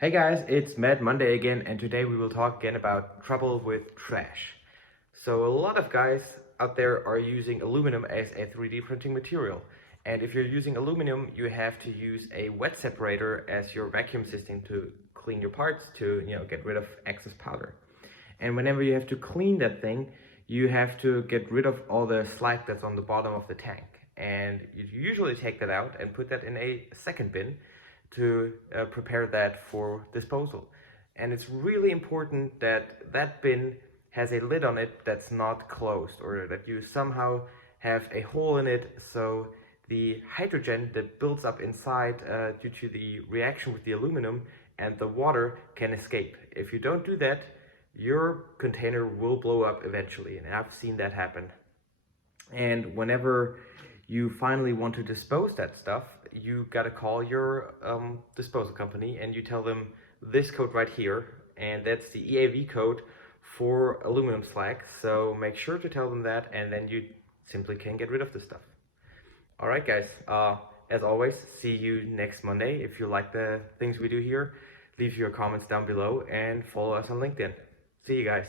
Hey guys, it's Mad Monday again, and today we will talk again about trouble with trash. So a lot of guys out there are using aluminum as a 3D printing material. And if you're using aluminum, you have to use a wet separator as your vacuum system to clean your parts to, get rid of excess powder. And whenever you have to clean that thing, you have to get rid of all the slag that's on the bottom of the tank. And you usually take that out and put that in a second bin to prepare that for disposal. And it's really important that that bin has a lid on it that's not closed, or that you somehow have a hole in it so the hydrogen that builds up inside due to the reaction with the aluminum and the water can escape. If you don't do that, your container will blow up eventually, and I've seen that happen. And whenever you finally want to dispose that stuff, you gotta call your disposal company and you tell them this code right here, and that's the EAV code for aluminum slag. So make sure to tell them that, and then you simply can get rid of the stuff. All right, guys. As always, see you next Monday. If you like the things we do here, leave your comments down below and follow us on LinkedIn. See you guys.